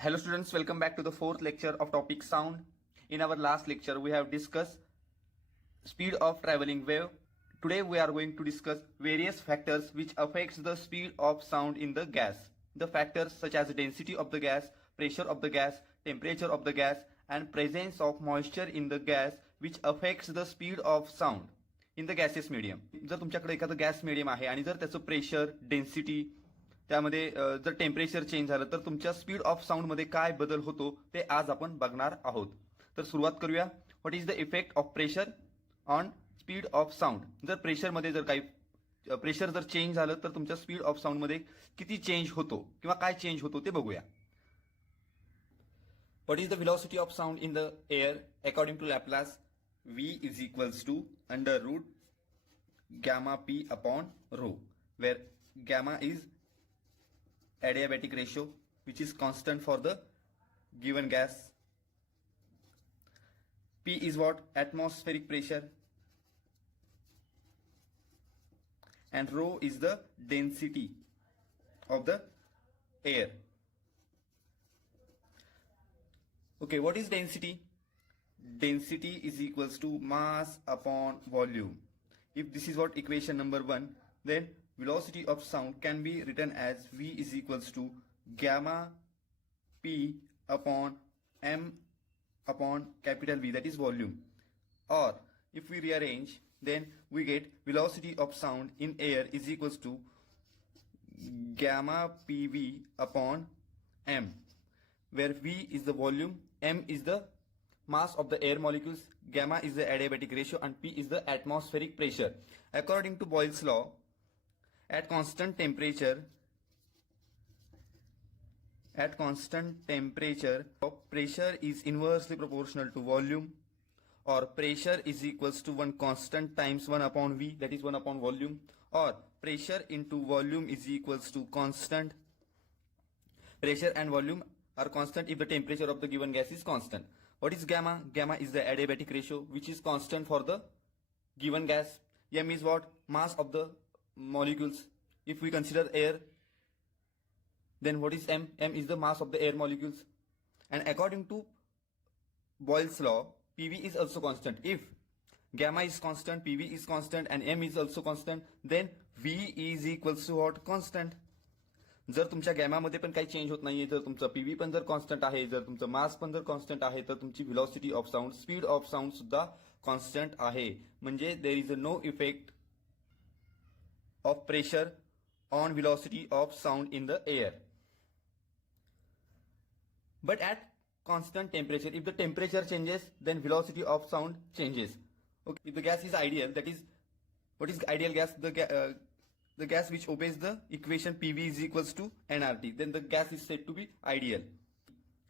Hello students, welcome back to the fourth lecture of topic sound. In our last lecture, we have discussed speed of traveling wave. Today we are going to discuss various factors which affects the speed of sound in the gas. The factors such as density of the gas, pressure of the gas, temperature of the gas and presence of moisture in the gas which affects the speed of sound in the gaseous medium. जर तुमच्याकडे एखादं gas medium आहे आणि जर त्याचं pressure, density त्यामध्ये जर temperature change झालं तर तुमच्या स्पीड ऑफ साऊंड मध्ये काय बदल होतो ते आज आपण बघणार आहोत. तर सुरुवात करूया. What is the effect of pressure on speed of sound. जर प्रेशरमध्ये जर काही प्रेशर जर चेंज झालं तर तुमच्या स्पीड ऑफ साऊंड मध्ये किती चेंज होतो किंवा काय चेंज होतो ते बघूया. What is the velocity of sound in the air according to Laplace. V is equals to under root gamma p upon rho, where gamma is adiabatic ratio which is constant for the given gas. P is what? Atmospheric pressure, and rho is the density of the air. Okay, what is density? Density is equals to mass upon volume. If this is what equation number 1, then velocity of sound can be written as V is equals to gamma P upon M upon capital V, that is volume. Or if we rearrange, then we get velocity of sound in air is equals to gamma PV upon M, where V is the volume, M is the mass of the air molecules, gamma is the adiabatic ratio and P is the atmospheric pressure. According to Boyle's law, at constant temperature, pressure is inversely proportional to volume, or pressure is equals to one constant times 1 upon V, that is 1 upon volume, or pressure into volume is equals to constant. Pressure and volume are constant if the temperature of the given gas is constant. What is gamma? Gamma is the adiabatic ratio which is constant for the given gas. M is what? Mass of the molecules. If we consider air, then what is M? M is the mass of the air molecules. And according to Boyle's law, PV is also constant. If gamma is constant, PV is constant and M is also constant, then V is equals to what? Constant. जर तुमच्या गॅमामध्ये पण काही चेंज होत नाहीये, जर तुमचं पीव्ही पण जर कॉन्स्टंट आहे, जर तुमचं मास पण जर कॉन्स्टंट आहे, तर तुमची velocity of sound, speed of sound सुद्धा कॉन्स्टंट आहे. म्हणजे there is no effect of pressure on velocity of sound in the air. But at constant temperature, if the temperature changes, then velocity of sound changes. Okay, if the gas is ideal, that is, what is ideal gas? The gas which obeys the equation PV is equals to nRT, then the gas is said to be ideal.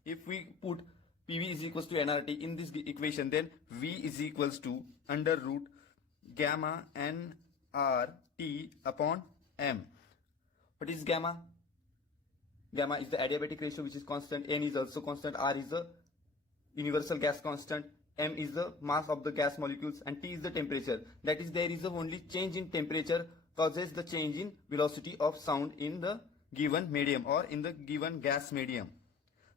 If we put PV is equals to nRT in this equation, then V is equals to under root gamma nRT upon M. What is gamma? Gamma is the adiabatic ratio which is constant, N is also constant, R is the universal gas constant, M is the mass of the gas molecules and T is the temperature. That is, there is only change in temperature causes the change in velocity of sound in the given medium or in the given gas medium.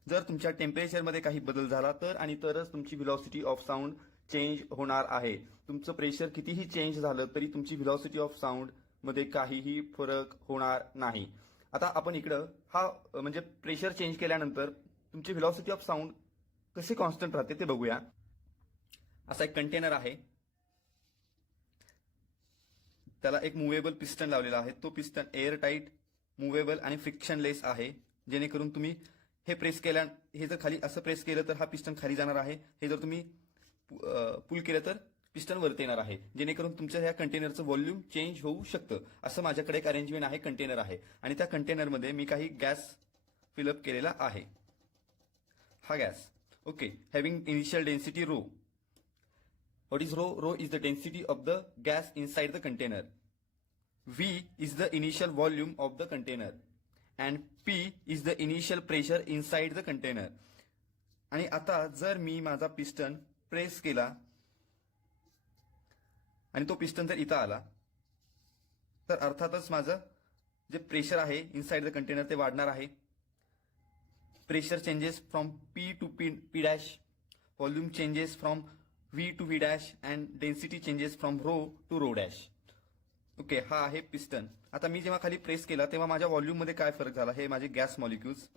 जर तुमच्या टेम्परेचर मध्ये काही बदल झाला तर आणि तरच तुमची व्हेलॉसिटी ऑफ साऊंड चेंज होणार आहे. तुमचं प्रेशर कितीही चेंज झालं तरी तुमची व्हेलॉसिटी ऑफ साऊंड मध्ये काहीही फरक होणार नाही. आता आपण इकडं हा म्हणजे प्रेशर चेंज केल्यानंतर तुमची व्हेलॉसिटी ऑफ साऊंड कसे कॉन्स्टंट राहते ते बघूया. असा एक कंटेनर आहे, त्याला एक मुव्हेबल पिस्टन लावलेला आहे. तो पिस्टन एअर टाईट, मुव्हेबल आणि फ्रिक्शनलेस आहे, जेणेकरून तुम्ही हे प्रेस केल्या, हे जर खाली असं प्रेस केलं तर हा पिस्टन खाली जाणार आहे, हे जर तुम्ही पुल केलं तर पिस्टन वरती येणार आहे, जेणेकरून तुमच्या ह्या कंटेनरचं व्हॉल्यूम चेंज होऊ शकतं. असं माझ्याकडे एक अरेंजमेंट आहे, कंटेनर आहे आणि त्या कंटेनरमध्ये मी काही गॅस फिलअप केलेला आहे. हा gas, okay, having initial density rho. What is rho? Rho is the density of the gas inside the container. V is the initial volume of the container and P is the initial pressure inside the container. आणि आता जर मी माझा piston press केला आणि तो पिस्टन जर इथं आला तर अर्थातच माझं जे प्रेशर आहे इनसाइड द कंटेनर ते वाढणार आहे. pressure changes from P to P dash, volume changes from V to V dash, and density changes from rho to rho dash. Okay, हा आहे पिस्टन. आता मी जेव्हा खाली प्रेस केला तेव्हा माझ्या व्हॉल्यूम मध्ये काय फरक झाला, हे माझे गॅस मॉलिक्युल्स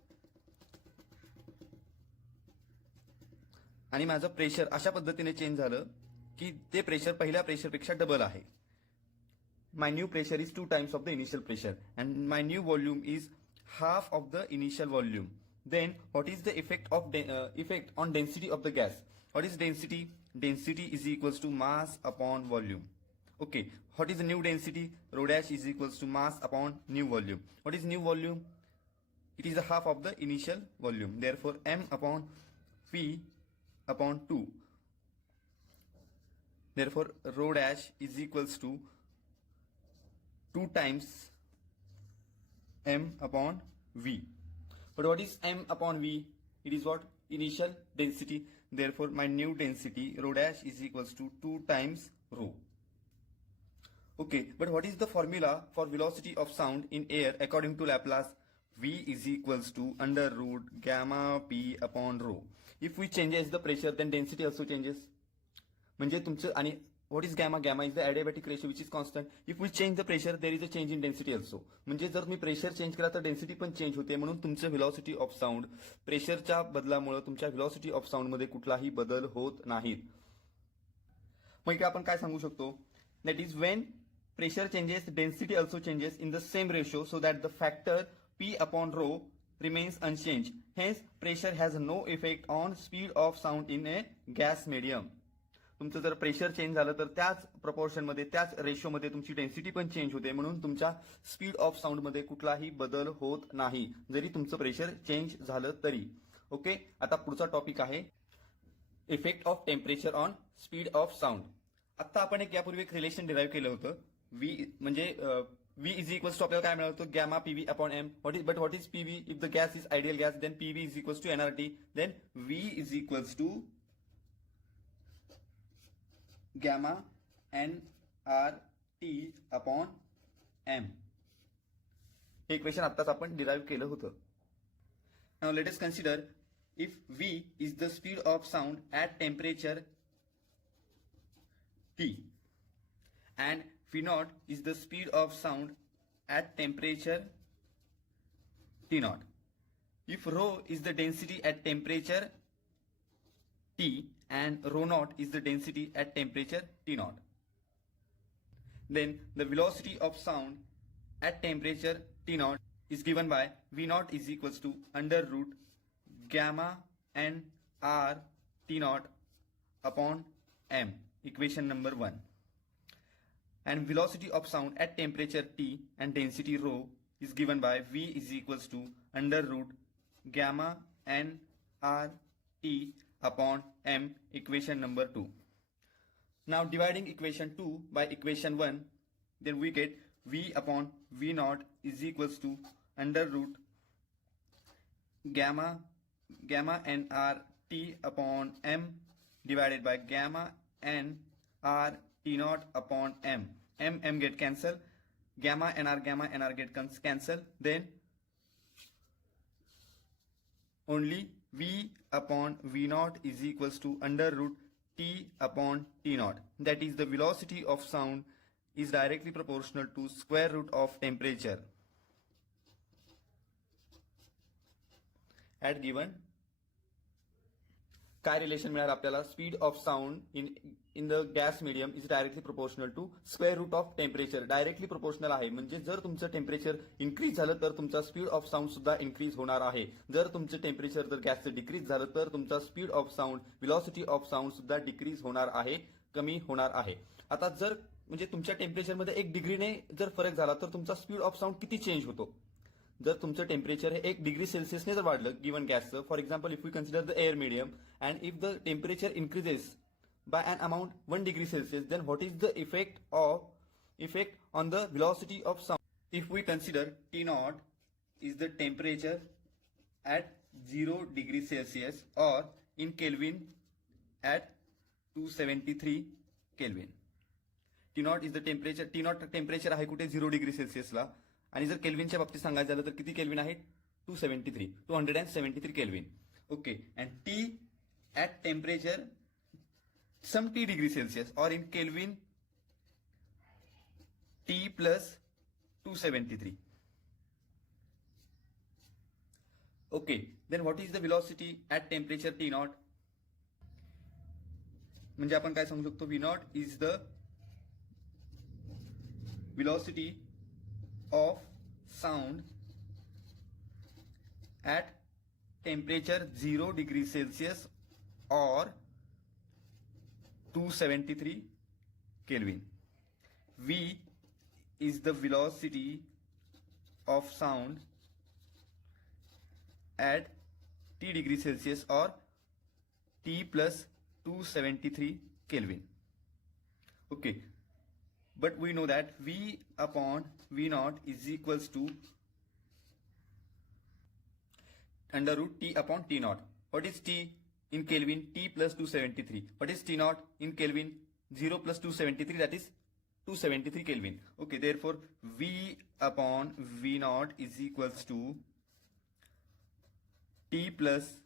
आणि माझं प्रेशर अशा पद्धतीने चेंज झालं की ते प्रेशर पहिल्या प्रेशरपेक्षा डबल आहे. My new pressure is 2 times of the initial pressure and my new volume is half of the initial volume. Then what is the effect on density of the gas? What is density? Density is equals to mass upon volume. Okay, what is the new density? Rho dash is equals to mass upon new volume. What is new volume? It is the half of the initial volume. Therefore m upon v upon 2. Therefore rho dash is equals to 2 times m upon v. But what is m upon v? It is what? Initial density. Therefore my new density rho dash is equals to 2 times rho. Okay, but what is the formula for velocity of sound in air according to Laplace? V is equals to under root gamma p upon rho. If we changes the pressure, then density also changes. म्हणजे तुमचं आणि what is gamma? Gamma is the adiabatic ratio which is constant. If we change the pressure, there is a change in density also. म्हणजे जर तुम्ही pressure change केला तर डेन्सिटी पण चेंज होते. म्हणून तुमचं व्हेलॉसिटी ऑफ साऊंड प्रेशरच्या बदलामुळे तुमच्या व्हेलॉसिटी ऑफ साऊंड मध्ये कुठलाही बदल होत नाहीत. मग इकडे आपण काय सांगू शकतो? That is when pressure changes, density also changes in the same ratio so that the factor P upon rho remains unchanged. Hence, pressure has no effect on speed of sound in a gas medium. तुमचं जर pressure change झालं तर त्याच प्रपोर्शन मध्ये त्याच रेशो मध्ये तुमची डेन्सिटी पण चेंज होते. म्हणून तुमच्या स्पीड ऑफ साऊंड मध्ये कुठलाही बदल होत नाही जरी तुमचं प्रेशर चेंज झालं तरी. ओके, आता पुढचा टॉपिक आहे effect of temperature on speed of sound. आता आपण यापूर्वी एक रिलेशन डिराईव्ह केलं होतं. V म्हणजे V इज इक्वल्स टू आपल्याला काय मिळालं होतं? Gamma PV upon M. What is PV? If the gas is ideal gas then PV is equals to NRT. Then V is equals to gamma NRT upon M. हे equation आत्ताच आपण derive केलं होतं. Now let us consider if V is the speed of sound at temperature T and V naught is the speed of sound at temperature T naught. If rho is the density at temperature T and rho naught is the density at temperature T naught, then the velocity of sound at temperature T naught is given by V naught is equals to under root gamma n r T naught upon m. Equation number 1. And velocity of sound at temperature T and density rho is given by V is equals to under root gamma n r T upon m. Equation number 2. Now dividing equation 2 by equation 1, then we get V upon V naught is equals to under root gamma n r T upon m divided by gamma n r T naught upon m. M get cancel. Gamma nr get cancel. Then only V upon V naught is equals to under root T upon T naught. That is the velocity of sound is directly proportional to square root of temperature at given. काय relation मिळालं आपल्याला? Speed of sound in the gas medium is directly proportional to square root of temperature. Directly proportional आहे. म्हणजे जर तुमचं temperature increase झालं तर तुमचा स्पीड ऑफ साऊंड सुद्धा इन्क्रीज होणार आहे. जर तुमचं टेम्परेचर जर गॅसचं डिक्रीज झालं तर तुमचा speed of sound velocity of sound सुद्धा डिक्रीज होणार आहे, कमी होणार आहे. आता जर म्हणजे तुमच्या टेम्परेचरमध्ये 1 डिग्रीने जर फरक झाला तर तुमचा स्पीड ऑफ साऊंड किती चेंज होतो? जर तुमचं टेम्परेचर हे 1 डिग्री सेल्सियसने जर वाढलं गिवन गॅसचं, for example if we consider the air medium and if the temperature increases by an amount 1 degree Celsius, then what is the effect on the velocity of sound? If we consider T naught is the temperature at 0 degree Celsius or in Kelvin at 273 Kelvin. T naught is the temperature. T naught temperature आहे कुठे 0 डिग्री सेल्सियसला आणि जर केल्विनच्या बाबतीत सांगायचं झालं तर किती केल्विन आहे? 273 Kelvin. Okay, and T at temperature some T degree Celsius, or in Kelvin T plus 273. Okay, then what is the velocity at temperature T naught? म्हणजे आपण काय सांगू शकतो, V naught is the velocity of sound at temperature 0 degree Celsius or 273 Kelvin. V is the velocity of sound at T degree Celsius or T plus 273 Kelvin. Okay, but we know that V upon V naught is equals to under root T upon T naught. What is T in Kelvin? T plus 273. What is T naught in Kelvin? 0 plus 273, that is 273 Kelvin. Okay, therefore V upon V naught is equals to T plus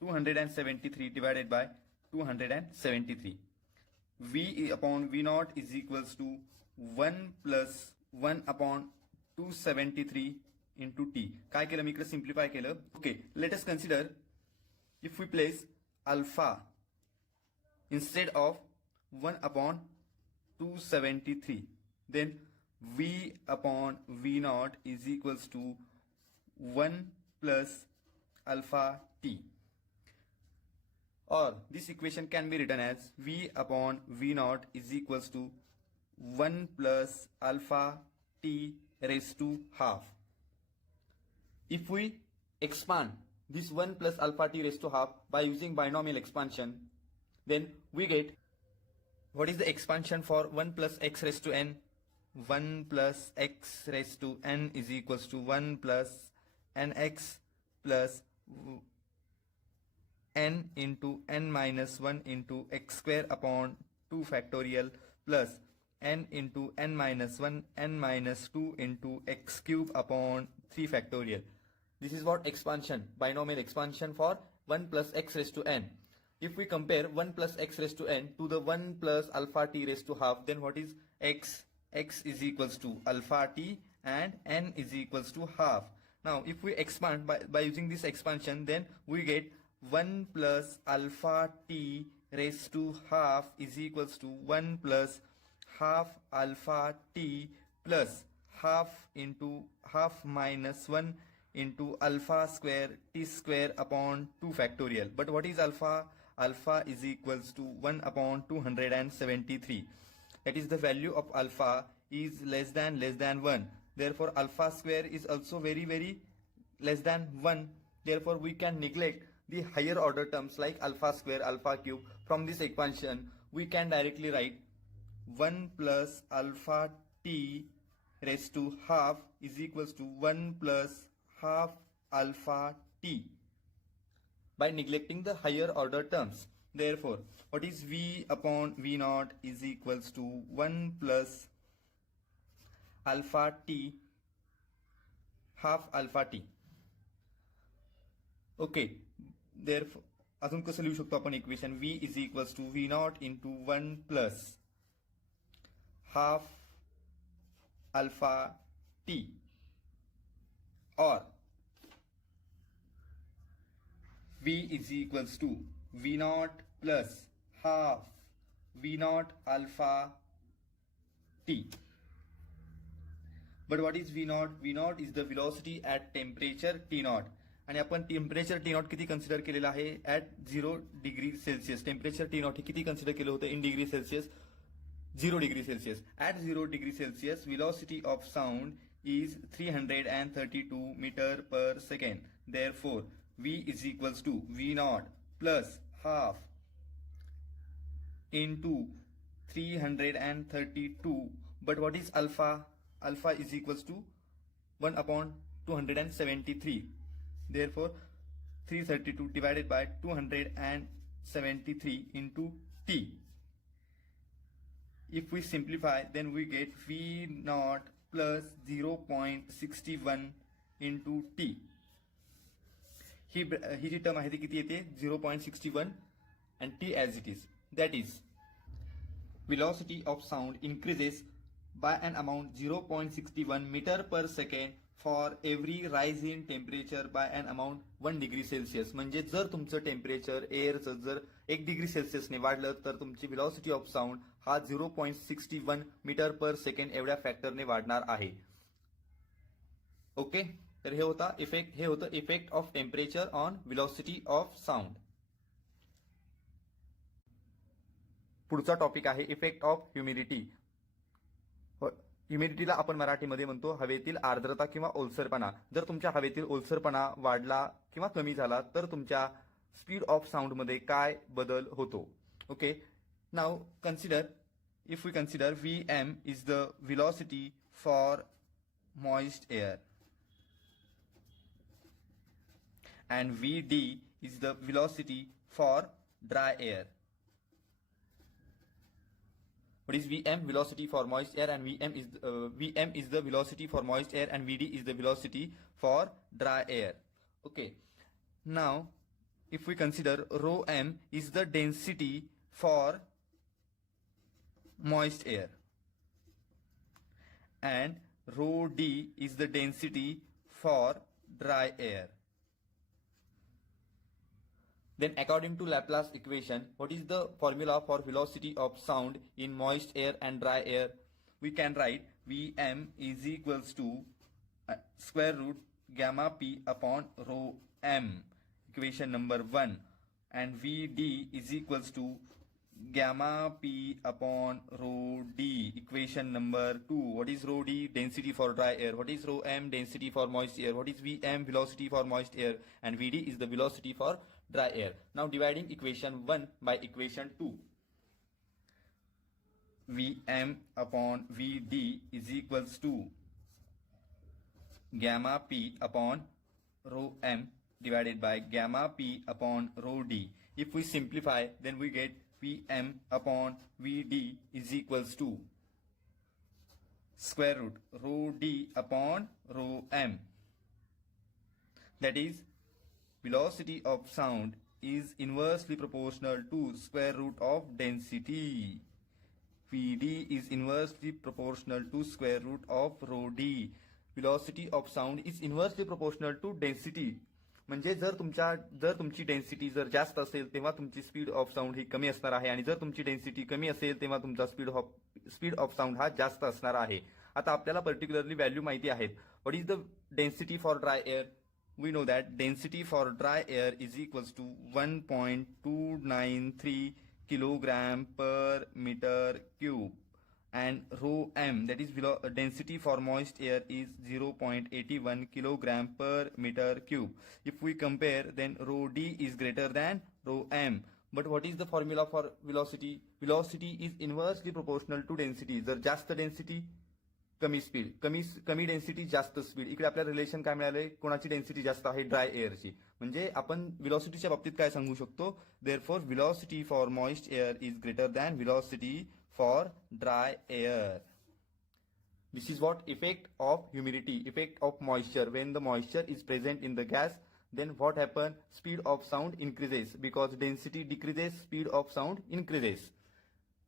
273 divided by 273. V upon V naught is equals to 1 plus 1 upon 273 into T. काय केलं मी इकडे सिम्प्लिफाय केलं. Okay, let us consider if we place alpha instead of 1 upon 273, then V upon V naught is equals to 1 plus alpha T. Or this equation can be written as V upon V naught is equals to 1 plus alpha T raised to half. If we expand this 1 plus alpha T raised to half by using binomial expansion, then we get, what is the expansion for 1 plus x raised to n? 1 plus x raised to n is equals to 1 plus nx plus n into n minus 1 into x square upon 2 factorial plus n into n minus 1 n minus 2 into x cube upon 3 factorial. This is what expansion, binomial expansion for 1 plus x raised to n. If we compare 1 plus x raised to n to the 1 plus alpha t raised to half, then what is x? X is equals to alpha t and n is equals to half. Now if we expand by using this expansion, then we get 1 plus alpha t raised to half is equals to 1 plus half alpha t plus half into half minus 1 into alpha square t square upon 2 factorial. But what is alpha? Alpha is equals to 1 upon 273. That is, the value of alpha is less than 1. Therefore alpha square is also very less than 1. Therefore we can neglect the higher order terms like alpha square, alpha cube. From this expansion we can directly write 1 plus alpha t raised to half is equals to 1 plus half alpha t by neglecting the higher order terms. Therefore what is V upon V naught is equals to 1 plus alpha t half alpha t. Okay, therefore अजून कसं लिहू शकतो आपण equation? V is equals to V naught into 1 plus half alpha t, or V is equals to V naught plus half V naught alpha t. But what is V naught? V naught is the velocity at temperature T naught. आणि आपण temperature T naught किती consider केलेलं आहे? At 0 degree Celsius. Temperature T naught हे किती consider केलं होतं in degree Celsius? 0 degree Celsius. At 0 degree Celsius, velocity of sound is 332 meter per second. Therefore, V is equals to V naught plus half into 332. But what is alpha? Alpha is equals to 1 upon 273. Therefore, 332 divided by 273 into T. If we simplify, then we get V naught plus 0.61 into T. ही जी टर्म आहे ती किती येते 0.61 and t as it is. That is, velocity of sound increases by an amount 0.61 meter per second for every rise in temperature by an amount 1 degree Celsius. म्हणजे जर तुमचं टेम्परेचर एअरचं जर 1 डिग्री सेल्सिअसने वाढलं तर तुमची व्हेलॉसिटी ऑफ साऊंड हा 0.61 मीटर पर सेकंड एवढ्या फॅक्टरने वाढणार आहे. ओके, तर हे होतं effect of temperature on velocity of sound. पुढचा टॉपिक आहे इफेक्ट ऑफ ह्युमिडिटी. ह्युमिडिटीला आपण मराठीमध्ये म्हणतो हवेतील आर्द्रता किंवा ओलसरपणा. जर तुमच्या हवेतील ओलसरपणा वाढला किंवा कमी झाला तर तुमच्या स्पीड ऑफ साऊंड मध्ये काय बदल होतो. Okay, now if we consider Vm is the velocity for moist air and Vd is the velocity for dry air. What is Vm? Velocity for moist air, and Vm is the velocity for moist air, and Vd is the velocity for dry air. Okay. Now, if we consider rho m is the density for moist air, and rho d is the density for dry air. Then according to Laplace equation, what is the formula for velocity of sound in moist air and dry air? We can write Vm is equals to square root gamma p upon rho m, equation number 1, and Vd is equals to gamma p upon rho d, equation number 2. What is rho d? Density for dry air. What is rho m? Density for moist air. What is Vm? Velocity for moist air, and Vd is the velocity for dry air. Now dividing equation 1 by equation 2. Vm upon Vd is equals to gamma p upon rho m divided by gamma p upon rho d. If we simplify, then we get Vm upon Vd is equals to square root rho d upon rho m. That is, velocity of sound is inversely proportional to square root of density. Vd is inversely proportional to square root of rho d. Velocity of sound is inversely proportional to density. म्हणजे जर तुमची डेन्सिटी जर जास्त असेल तेव्हा तुमची speed of sound ही कमी असणार आहे, आणि जर तुमची डेन्सिटी कमी असेल तेव्हा तुमचा स्पीड ऑफ साऊंड हा जास्त असणार आहे. आता आपल्याला पर्टिक्युलरली व्हॅल्यू माहिती आहेत. What is the density for dry air? We know that density for dry air is equals to 1.293 kilogram per meter cube, and rho m, that is density for moist air, is 0.81 kilogram per meter cube. If we compare, then rho d is greater than rho m. But what is the formula for velocity? Velocity is inversely proportional to density. जर जास्त डेन्सिटी कमी स्पीड, कमी डेन्सिटी जास्त स्पीड. इकडे आपल्याला रिलेशन काय मिळाले? कोणाची डेन्सिटी जास्त आहे? ड्राय एअरची. म्हणजे आपण व्हेलॉसिटीच्या बाबतीत काय सांगू शकतो? Therefore velocity for moist air is greater than velocity for dry air. This is what effect of humidity, effect of moisture. When the moisture is present in the gas, then what happen? Speed of sound increases because density decreases, speed of sound increases.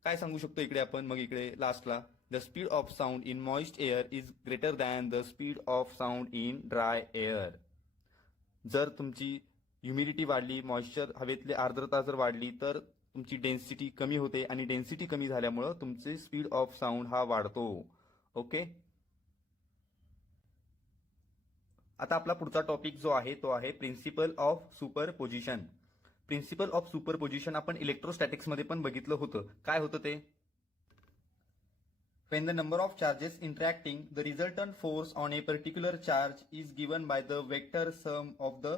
काय सांगू शकतो इकडे आपण? मग इकडे लास्टला the speed of sound in moist air is greater than the speed of sound in dry air. जर तुमची ह्युमिडिटी वाढली, मॉइश्चर हवेतली आर्द्रता जर वाढली तर तुमची डेन्सिटी कमी होते, आणि डेन्सिटी कमी झाल्यामुळे तुमची स्पीड ऑफ साऊंड हा वाढतो. ओके, आता आपला पुढचा टॉपिक जो आहे तो आहे principle of superposition. Principle of superposition आपण इलेक्ट्रोस्टॅटिक्स मध्ये पण बघितलं होतं. काय होतं ते? When the number of charges interacting, the resultant force on a particular charge is given by the vector sum of the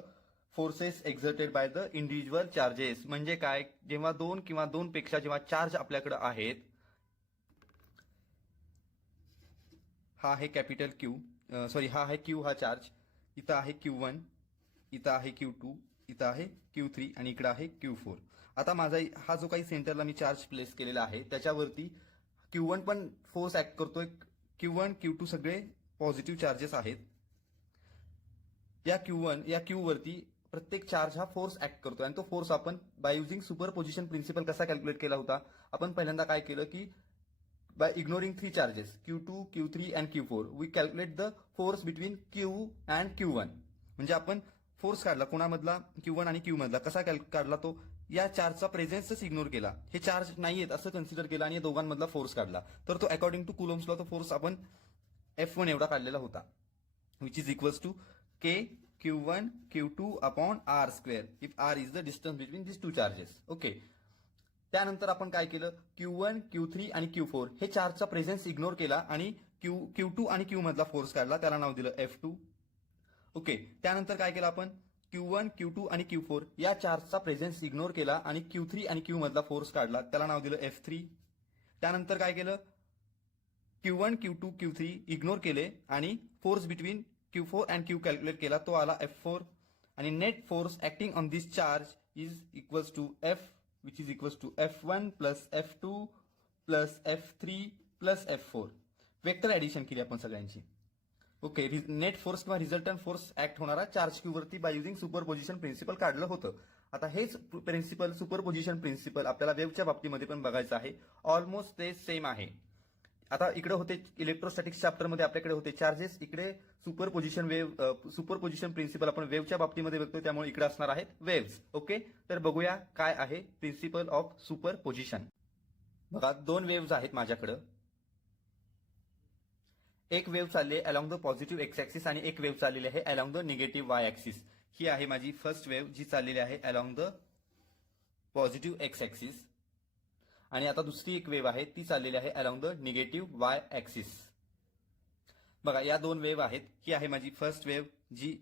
forces exerted by the individual charges. म्हणजे काय? जेव्हा दोन किंवा दोन पेक्षा जेव्हा चार्ज आपल्याकडे आहेत, हा आहे कॅपिटल क्यू, हा आहे क्यू, हा चार्ज इथं आहे Q1, इथं आहे Q2, इथं आहे Q3 आणि इकडे आहे Q4. आता माझा हा जो काही सेंटरला मी चार्ज प्लेस केलेला आहे त्याच्यावरती Q1 पण फोर्स ऍक्ट करतोय. Q1, Q2 सगळे पॉझिटिव्ह चार्जेस आहेत. या Q1 या Q वरती प्रत्येक चार्ज हा फोर्स ऍक्ट करतो आणि तो फोर्स आपण बाय युझिंग सुपरपोजिशन प्रिन्सिपल कसा कॅल्क्युलेट केला होता. आपण पहिल्यांदा काय केलं की by ignoring three charges Q2, Q3 and Q4 we calculate the force between Q and Q1. म्हणजे आपण फोर्स काढला कोणामधला Q1 आणि Q मधला कसा काढला तो या चार्जचा प्रेझेन्सच इग्नोर केला. हे चार्ज नाहीयेत असं कन्सिडर केलं आणि या दोघांमधला फोर्स काढला तर तो अकॉर्डिंग टू कुलोम्स लॉ तो फोर्स आपण F1 एवढा काढलेला होता which is equals to K Q1 Q2 upon R square if R is the distance between this two charges. Okay, त्यानंतर आपण काय केलं Q1 Q3 आणि Q4 हे चार्जचा प्रेझेन्स इग्नोर केला आणि Q2 आणि Q मधला फोर्स काढला त्याला नाव दिलं F2. ओके, त्यानंतर काय केलं आपण Q1 Q2 आणि Q4 या चार्जचा प्रेझेन्स इग्नोर केला आणि Q3 आणि Q मधला फोर्स काढला त्याला नाव दिलं F3. त्यानंतर काय केलं Q1 Q2 Q3 इग्नोर केले आणि force between Q4 and Q calculate केला तो आला F4 आणि net force acting on this charge is equals to F which is equals to F1 plus F2 plus F3 plus F4. Vector addition केली आपण सगळ्यांची. Okay, net force किंवा resultant force act होणारा charge Q वरती by using superposition principal काढलं होतं. आता हेच principal superposition principal आपल्याला वेव्हच्या बाबतीमध्ये पण बघायचं आहे. ऑलमोस्ट ते सेम आहे. आता इकडे होते इलेक्ट्रोस्टॅटिक्स चॅप्टरमध्ये आपल्याकडे होते चार्जेस, इकडे सुपरपोजिशन प्रिन्सिपल आपण वेव्हच्या बाबतीमध्ये बघतो त्यामुळे इकडे असणार आहेत वेव्स. ओके, तर बघूया काय आहे प्रिन्सिपल ऑफ सुपरपोजिशन. बघा, दोन वेव्स आहेत माझ्याकडे. एक वेव्ह चालली आहे along the positive X axis आणि एक वेव्ह चाललेली आहे along the negative Y axis. ही आहे माझी फर्स्ट वेव्ह जी चाललेली आहे along the positive X axis आणि आता दुसरी एक वेव्ह आहे ती चाललेली आहे along the negative Y axis. बघा, या दोन वेव्ह आहेत. ही आहे माझी फर्स्ट वेव्ह जी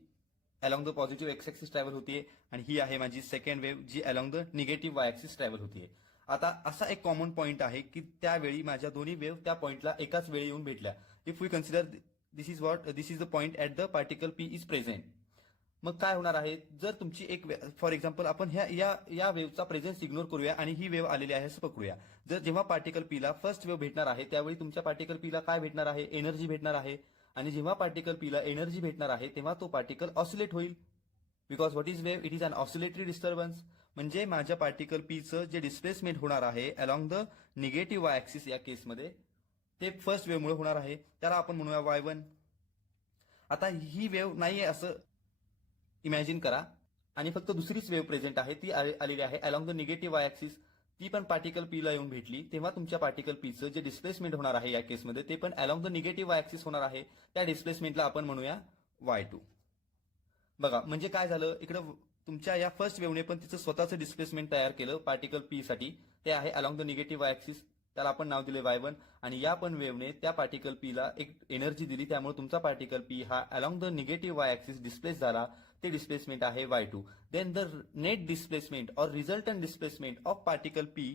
along the positive X axis travel होतीये आणि ही आहे माझी सेकंड वेव्ह जी along the negative Y axis travel होतीये. आता असा एक कॉमन पॉईंट आहे की त्यावेळी माझ्या दोन्ही वेव्ह त्या पॉईंटला एकाच वेळी येऊन भेटल्या. If we consider this is the point at the particle P is present. मग काय होणार आहे जर तुमची एक फॉर एक्झाम्पल आपण या वेव्हचा प्रेझेन्स इग्नोर करूया आणि ही वेव्ह आलेली आहे असं पकडूया. जर जेव्हा पार्टिकल पीला फर्स्ट वेव्ह भेटणार आहे त्यावेळी तुमच्या पार्टिकल पीला काय भेटणार आहे, एनर्जी भेटणार आहे आणि जेव्हा पार्टिकल पीला एनर्जी भेटणार आहे तेव्हा तो पार्टिकल ऑसिलेट होईल. Because what is wave, it is an oscillatory disturbance. म्हणजे माझ्या पार्टिकल पीचं जे डिस्प्लेसमेंट होणार आहे along the negative Y axis या केसमध्ये ते फर्स्ट वेव्हमुळे होणार आहे, त्याला आपण म्हणूया Y1. आता ही वेव्ह नाहीये असं इमॅजिन करा आणि फक्त दुसरीच वेव्ह प्रेझेंट आहे ती आलेली आहे along the negative Y axis. ती पण पार्टिकल पीला येऊन भेटली तेव्हा तुमच्या पार्टिकल पीचं जे डिस्प्लेसमेंट होणार आहे या केसमध्ये ते पण along the negative Y axis होणार आहे. त्या डिस्प्लेसमेंटला आपण म्हणूया Y2. बघा, म्हणजे काय झालं इकडे तुमच्या या फर्स्ट वेव्हने पण तिचं स्वतःचं डिस्प्लेसमेंट तयार केलं पार्टिकल पी साठी. ते आहे along the negative Y axis, त्याला आपण नाव दिले Y1 आणि या पण वेव्हने त्या पार्टिकल पीला एक एनर्जी दिली त्यामुळे तुमचा पार्टिकल पी हा along the negative Y axis displace झाला. ते डिस्प्लेसमेंट आहे Y2. Then the net displacement और resultant displacement of particle P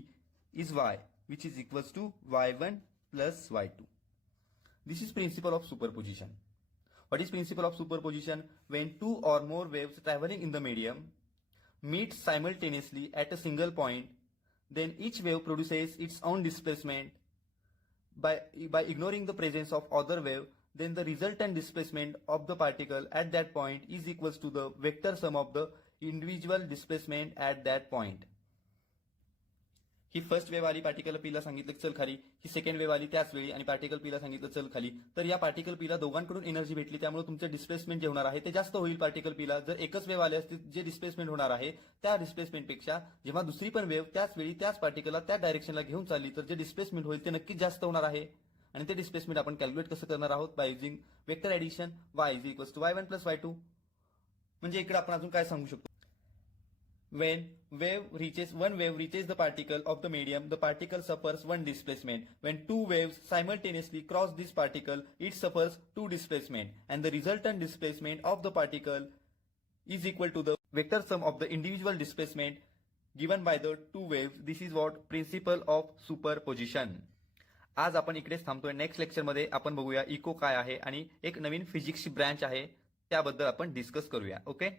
is Y which is equals to Y1 plus Y2. This is principle of superposition. What is principle of superposition? When two or more waves traveling in the medium meet simultaneously at a single point, then each wave produces its own displacement. By ignoring the presence of other wave, then the resultant displacement of the particle at that point is equals to the vector sum of the individual displacement at that point. He first wave आली, पार्टिकल पीला सांगितलं चल खाली. ही second wave आली त्याच वेळी आणि पार्टिकल पीला सांगितलं चल खाली. तर या पार्टिकल पीला दोघांकडून एनर्जी भेटली त्यामुळे तुमचं डिस्प्लेसमेंट जे होणार आहे ते जास्त होईल पार्टिकल पीला. जर एकच वेव्ह आली असती जे डिस्प्लेसमेंट होणार आहे त्या डिस्प्लेसमेंटपेक्षा जेव्हा दुसरी पण वेव्ह त्याच वेळी त्याच पार्टिकलला त्या डायरेक्शनला घेऊन चालली तर जे डिस्प्लेसमेंट होईल ते नक्कीच जास्त होणार आहे. आणि ते डिस्प्लेसमेंट आपण कॅल्क्युलेट कसं करणार आहोत by using vector addition y is equals to Y1 plus Y2. म्हणजे इकडे आपण अजून काय सांगू शकतो, when one wave reaches the particle of the medium, the particle suffers one displacement. When two waves simultaneously cross this particle, it suffers two displacement, and the resultant displacement of the particle is equal to the vector sum of the individual displacement given by the two waves. This is what principle of superposition. आज आपण इकडेच थांबतोय. Next lecture मध्ये आपण बघूया इको काय आहे आणि एक नवीन फिजिक्सची ब्रँच आहे त्याबद्दल आपण डिस्कस करूया. ओके.